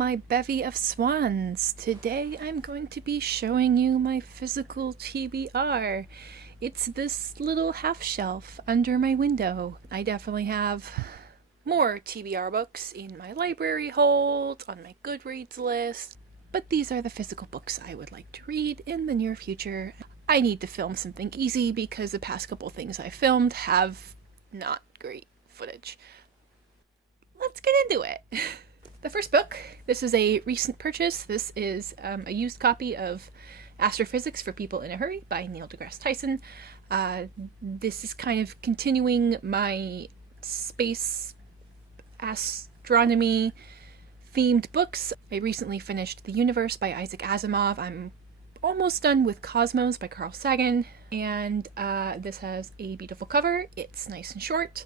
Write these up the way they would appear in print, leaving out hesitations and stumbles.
my bevy of swans. Today I'm going to be showing you my physical TBR. It's this little half shelf under my window. I definitely have more TBR books in my library hold, on my Goodreads list, but these are the physical books I would like to read in the near future. I need to film something easy because the past couple things I filmed have not great footage. Let's get into it. The first book, this is a recent purchase. This is a used copy of Astrophysics for People in a Hurry by Neil deGrasse Tyson. This is kind of continuing my space astronomy themed books. I recently finished The Universe by Isaac Asimov. I'm almost done with Cosmos by Carl Sagan. And this has a beautiful cover. It's nice and short.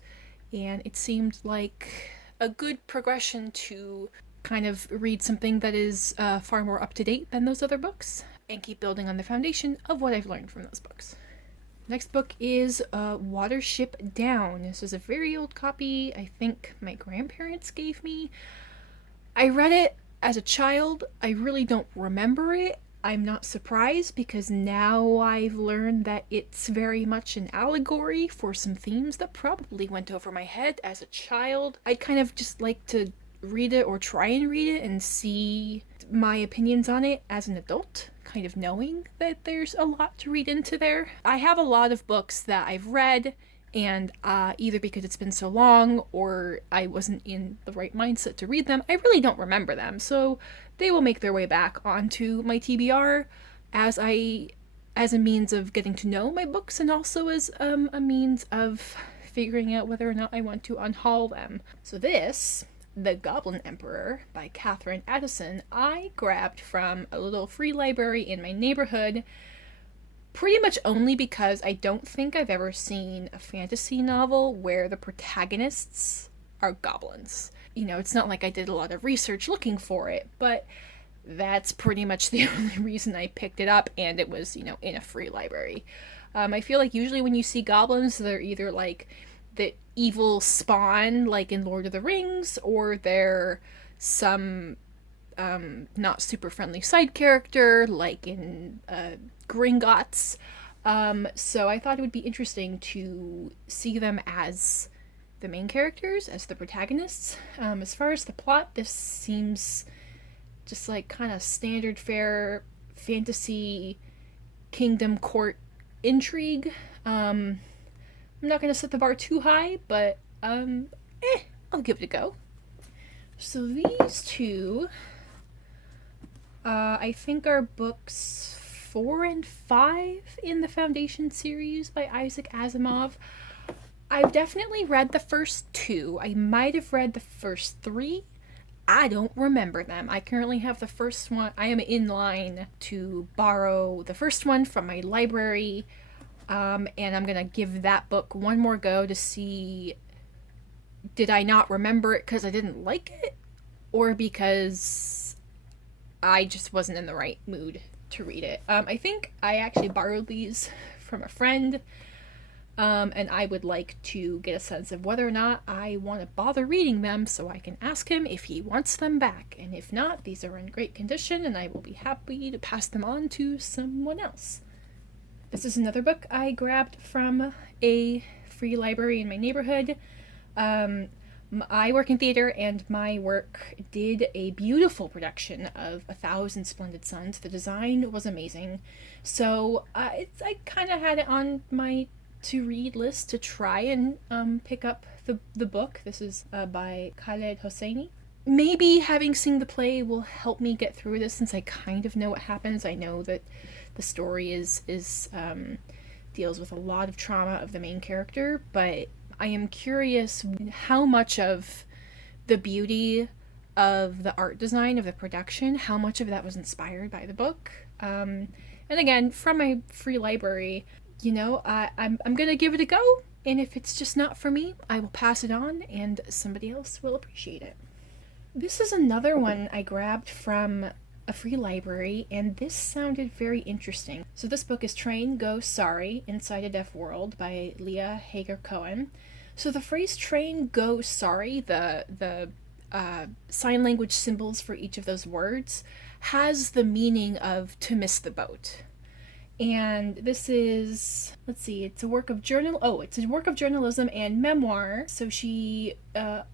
And it seemed like a good progression to kind of read something that is far more up-to-date than those other books and keep building on the foundation of what I've learned from those books. Next book is Watership Down. This is a very old copy I think my grandparents gave me. I read it as a child. I really don't remember it. I'm not surprised because now I've learned that it's very much an allegory for some themes that probably went over my head as a child. I'd kind of just like to read it or try and read it and see my opinions on it as an adult, kind of knowing that there's a lot to read into there. I have a lot of books that I've read and either because it's been so long or I wasn't in the right mindset to read them, I really don't remember them. So they will make their way back onto my TBR as a means of getting to know my books and also as a means of figuring out whether or not I want to unhaul them. So this, The Goblin Emperor by Catherine Addison, I grabbed from a little free library in my neighborhood pretty much only because I don't think I've ever seen a fantasy novel where the protagonists are goblins. You know, it's not like I did a lot of research looking for it, but that's pretty much the only reason I picked it up, and it was, in a free library. I feel like usually when you see goblins, they're either like the evil spawn, like in Lord of the Rings, or they're some not super friendly side character, like in Gringotts. So I thought it would be interesting to see them as the main characters, as the protagonists. As far as the plot, this seems just like kind of standard fare fantasy kingdom court intrigue. I'm not going to set the bar too high, but I'll give it a go. So these two, I think are books 4 and 5 in the Foundation series by Isaac Asimov. I've definitely read the first 2. I might have read the first 3. I don't remember them. I currently have the first one. I am in line to borrow the first one from my library, and I'm going to give that book one more go to see, did I not remember it because I didn't like it, or because I just wasn't in the right mood to read it. I think I actually borrowed these from a friend, and I would like to get a sense of whether or not I want to bother reading them so I can ask him if he wants them back. And if not, these are in great condition and I will be happy to pass them on to someone else. This is another book I grabbed from a free library in my neighborhood. I work in theater, and my work did a beautiful production of 1,000 Splendid Suns. The design was amazing. So I kind of had it on my to-read list to try and pick up the book. This is by Khaled Hosseini. Maybe having seen the play will help me get through this since I kind of know what happens. I know that the story is deals with a lot of trauma of the main character, but I am curious how much of the beauty of the art design of the production, how much of that was inspired by the book. And again, from my free library, I'm gonna give it a go, and if it's just not for me, I will pass it on and somebody else will appreciate it. This is another one I grabbed from a free library, and this sounded very interesting. So this book is Train Go Sorry Inside a Deaf World by Leah Hager Cohen. So the phrase Train Go Sorry, the sign language symbols for each of those words has the meaning of to miss the boat. And this is, let's see, it's a work of journalism and memoir. So she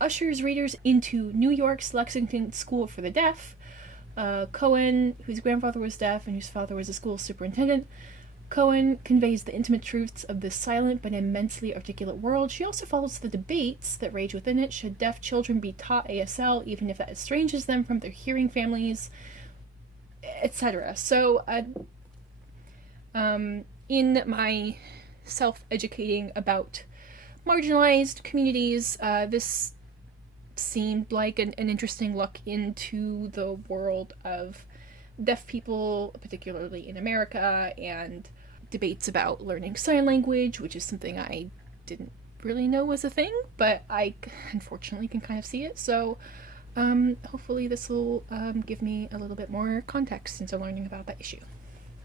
ushers readers into New York's Lexington School for the Deaf. Cohen, whose grandfather was deaf and whose father was a school superintendent, Cohen conveys the intimate truths of this silent but immensely articulate world. She also follows the debates that rage within it. Should deaf children be taught ASL, even if that estranges them from their hearing families, etc.? So, in my self-educating about marginalized communities, this seemed like an interesting look into the world of deaf people, particularly in America, and debates about learning sign language, which is something I didn't really know was a thing, but I unfortunately can kind of see it. So hopefully this will give me a little bit more context into learning about that issue.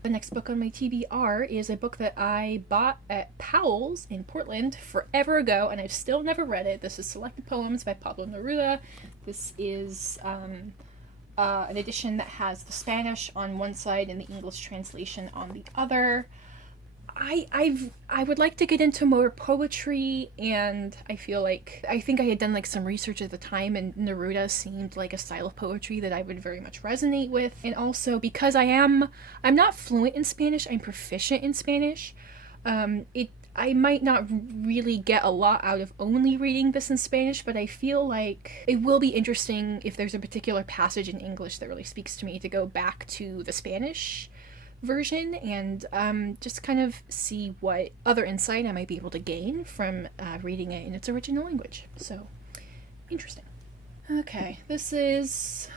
The next book on my TBR is a book that I bought at Powell's in Portland forever ago, and I've still never read it. This is Selected Poems by Pablo Neruda. This is an edition that has the Spanish on one side and the English translation on the other. I would like to get into more poetry, and I think I had done like some research at the time, and Neruda seemed like a style of poetry that I would very much resonate with. And also because I'm not fluent in Spanish, I'm proficient in Spanish. I might not really get a lot out of only reading this in Spanish, but I feel like it will be interesting if there's a particular passage in English that really speaks to me to go back to the Spanish version and just kind of see what other insight I might be able to gain from reading it in its original language. So, interesting. Okay, this is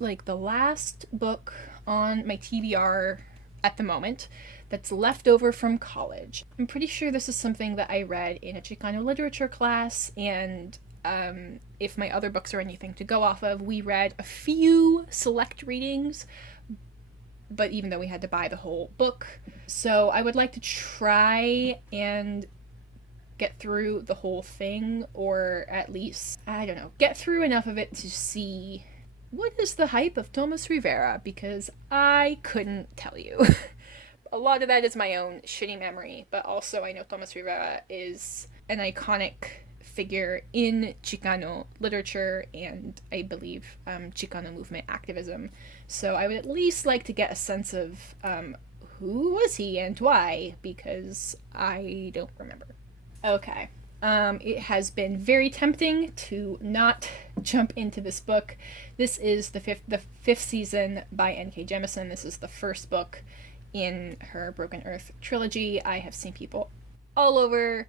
like the last book on my TBR at the moment that's left over from college. I'm pretty sure this is something that I read in a Chicano literature class, and if my other books are anything to go off of, we read a few select readings, but even though we had to buy the whole book. So I would like to try and get through the whole thing, or at least, I don't know, get through enough of it to see what is the hype of Tomas Rivera, because I couldn't tell you. A lot of that is my own shitty memory, but also I know Tomas Rivera is an iconic figure in Chicano literature and I believe Chicano movement activism. So I would at least like to get a sense of who was he and why, because I don't remember. Okay. It has been very tempting to not jump into this book. This is the fifth season by N.K. Jemisin. This is the first book in her Broken Earth trilogy. I have seen people all over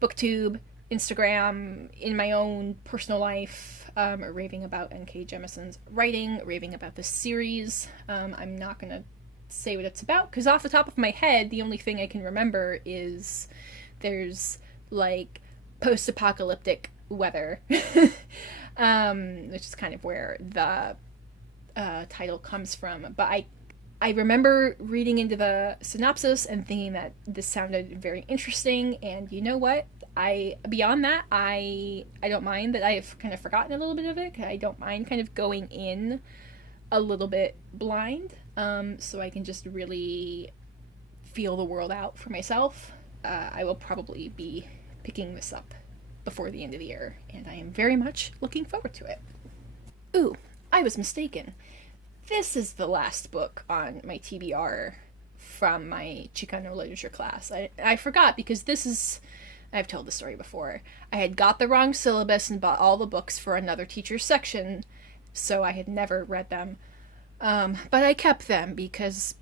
BookTube, Instagram, in my own personal life, raving about N.K. Jemisin's writing, raving about this series. I'm not going to say what it's about, because off the top of my head, the only thing I can remember is there's like post-apocalyptic weather, which is kind of where the title comes from. But I remember reading into the synopsis and thinking that this sounded very interesting, and you know what? Beyond that, I don't mind that I've kind of forgotten a little bit of it. I don't mind kind of going in a little bit blind, so I can just really feel the world out for myself. I will probably be picking this up before the end of the year, and I am very much looking forward to it. Ooh, I was mistaken. This is the last book on my TBR from my Chicano literature class. I forgot, because I've told the story before. I had got the wrong syllabus and bought all the books for another teacher's section, so I had never read them. But I kept them, because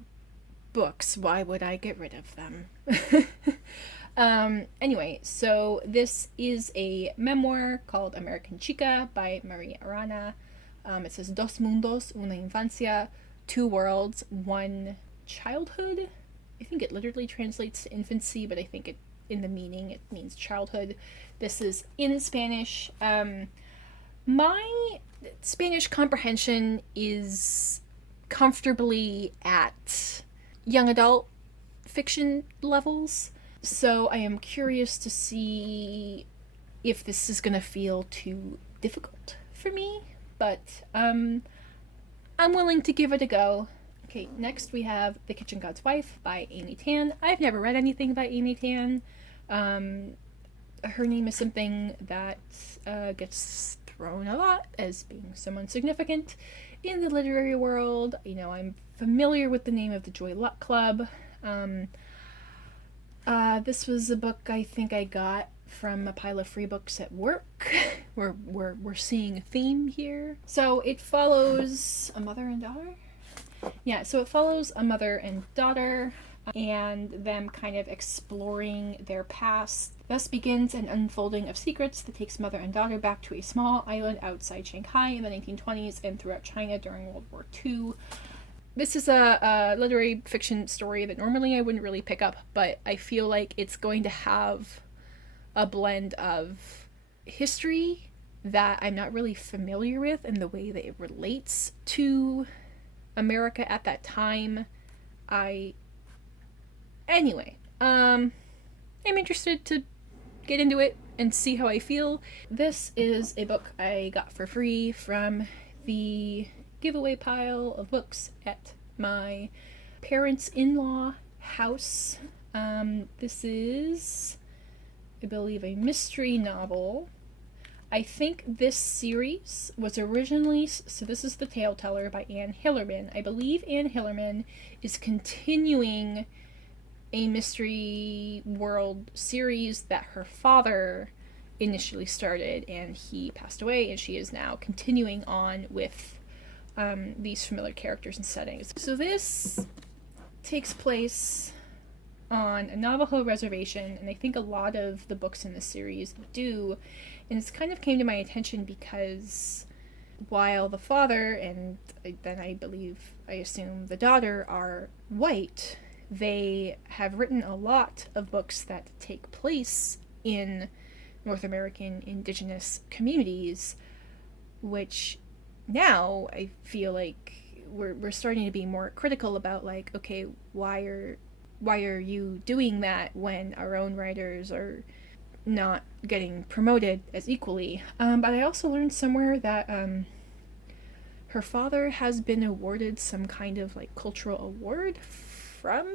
books, why would I get rid of them? Anyway, so this is a memoir called American Chica by Maria Arana. It says Dos mundos, una infancia, two worlds, one childhood. I think it literally translates to infancy, but I think in the meaning it means childhood. This is in Spanish. My Spanish comprehension is comfortably at young adult fiction levels, so I am curious to see if this is gonna feel too difficult for me, but I'm willing to give it a go. Okay, next we have The Kitchen God's Wife by Amy Tan. I've never read anything by Amy Tan. Her name is something that gets thrown a lot as being someone significant in the literary world. You know, I'm familiar with the name of the Joy Luck Club. This was a book I think I got from a pile of free books at work. We're seeing a theme here. So it follows a mother and daughter? Yeah, so it follows a mother and daughter and them kind of exploring their past. Thus begins an unfolding of secrets that takes mother and daughter back to a small island outside Shanghai in the 1920s and throughout China during World War II. This is a literary fiction story that normally I wouldn't really pick up, but I feel like it's going to have a blend of history that I'm not really familiar with and the way that it relates to America at that time. Anyway, I'm interested to get into it and see how I feel. This is a book I got for free from the giveaway pile of books at my parents-in-law house. This is, I believe, a mystery novel. I think this series was originally, so this is The Tale Teller by Anne Hillerman. I believe Anne Hillerman is continuing a Mystery World series that her father initially started, and he passed away, and she is now continuing on with these familiar characters and settings. So this takes place on a Navajo reservation, and I think a lot of the books in this series do, and it's kind of came to my attention because while the father and then I assume the daughter are white, they have written a lot of books that take place in North American indigenous communities, which now I feel like we're starting to be more critical about, like, okay, why are you doing that when our own writers are not getting promoted as equally? But I also learned somewhere that her father has been awarded some kind of like cultural award from,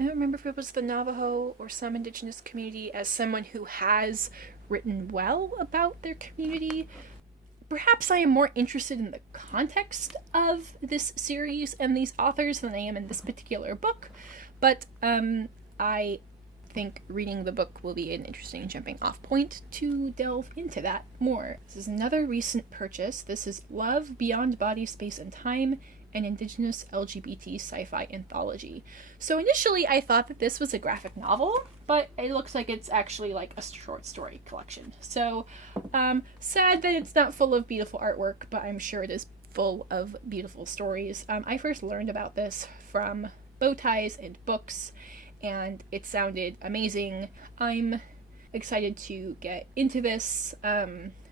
I don't remember if it was the Navajo or some indigenous community, as someone who has written well about their community. Perhaps I am more interested in the context of this series and these authors than I am in this particular book, but I think reading the book will be an interesting jumping off point to delve into that more. This is another recent purchase. This is Love Beyond Body, Space, and Time, an Indigenous LGBT sci-fi anthology. So initially I thought that this was a graphic novel, but it looks like it's actually like a short story collection. So sad that it's not full of beautiful artwork, but I'm sure it is full of beautiful stories. I first learned about this from Bow Ties and Books, and it sounded amazing. I'm excited to get into this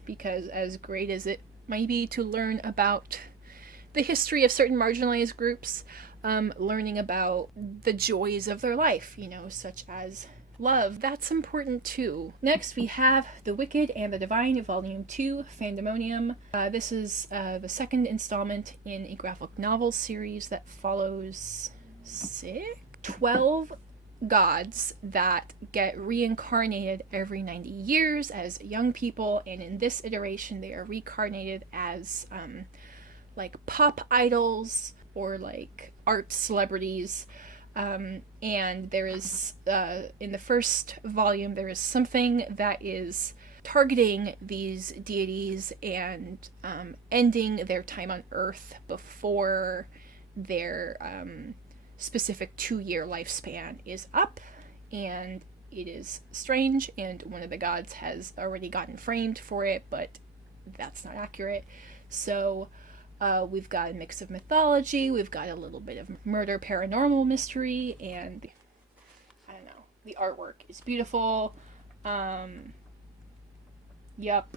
because as great as it might be to learn about the history of certain marginalized groups, learning about the joys of their life, you know, such as love, that's important too. Next we have The Wicked and the Divine, Volume 2, Fandemonium. This is the second installment in a graphic novel series that follows 12 gods that get reincarnated every 90 years as young people, and in this iteration they are reincarnated as like pop idols or like art celebrities. And there is, in the first volume, there is something that is targeting these deities and ending their time on Earth before their specific 2-year lifespan is up. And it is strange, and one of the gods has already gotten framed for it, but that's not accurate. So we've got a mix of mythology, we've got a little bit of murder, paranormal mystery, and I don't know, the artwork is beautiful. Yep,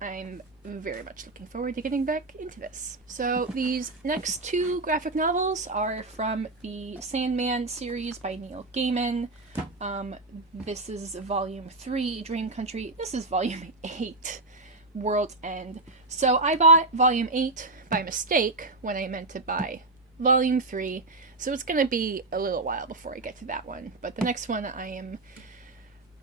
I'm very much looking forward to getting back into this. So these next two graphic novels are from the Sandman series by Neil Gaiman. This is volume 3, Dream Country. This is volume 8, World's End. So I bought volume 8 by mistake when I meant to buy volume 3. So it's going to be a little while before I get to that one. But the next one I am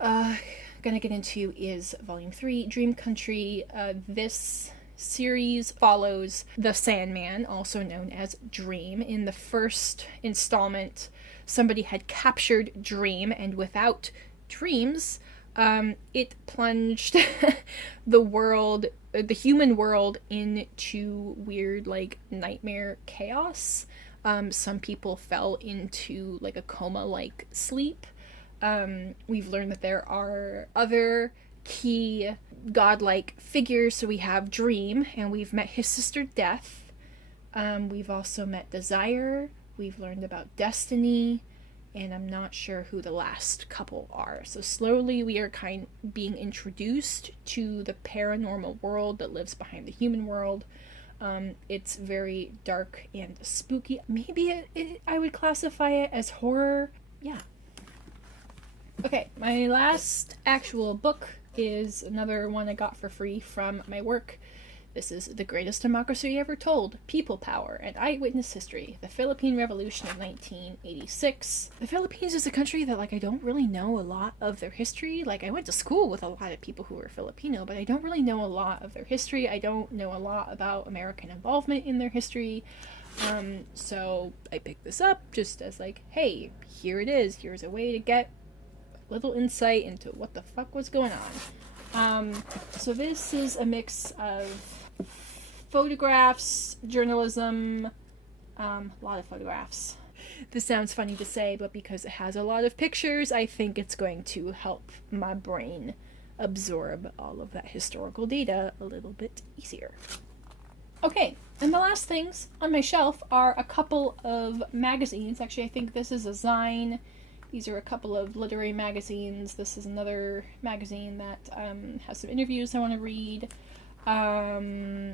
going to get into is volume 3, Dream Country. This series follows the Sandman, also known as Dream. In the first installment, somebody had captured Dream, and without dreams, it plunged the human world into weird, like, nightmare chaos. Some people fell into, like, a coma-like sleep. We've learned that there are other key godlike figures. So we have Dream, and we've met his sister Death. We've also met Desire. We've learned about Destiny, and I'm not sure who the last couple are. So slowly we are being introduced to the paranormal world that lives behind the human world. It's very dark and spooky. Maybe I would classify it as horror. Yeah. Okay, my last actual book is another one I got for free from my work. This is The Greatest Democracy Ever Told, People Power, and Eyewitness History, the Philippine Revolution of 1986. The Philippines is a country that, I don't really know a lot of their history. I went to school with a lot of people who were Filipino, but I don't really know a lot of their history. I don't know a lot about American involvement in their history. So I picked this up just as hey, here it is. Here's a way to get little insight into what the fuck was going on. So this is a mix of photographs, journalism, a lot of photographs. This sounds funny to say, but because it has a lot of pictures, I think it's going to help my brain absorb all of that historical data a little bit easier. Okay, and the last things on my shelf are a couple of magazines. Actually, I think this is a Zine. These are a couple of literary magazines. This is another magazine that has some interviews I want to read. I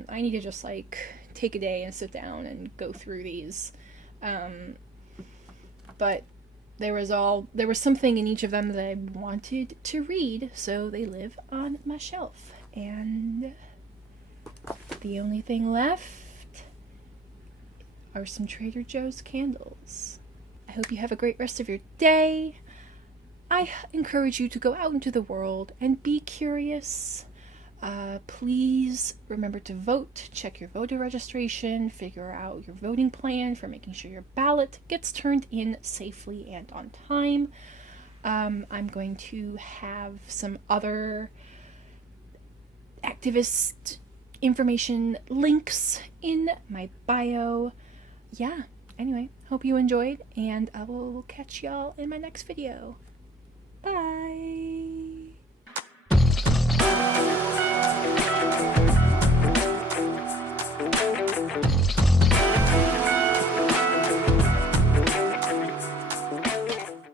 need to just take a day and sit down and go through these. But there was something in each of them that I wanted to read, so they live on my shelf. And the only thing left are some Trader Joe's candles. I hope you have a great rest of your day. I encourage you to go out into the world and be curious. Please remember to vote, check your voter registration, figure out your voting plan for making sure your ballot gets turned in safely and on time. I'm going to have some other activist information links in my bio. Yeah. Anyway, hope you enjoyed, and I will catch y'all in my next video. Bye!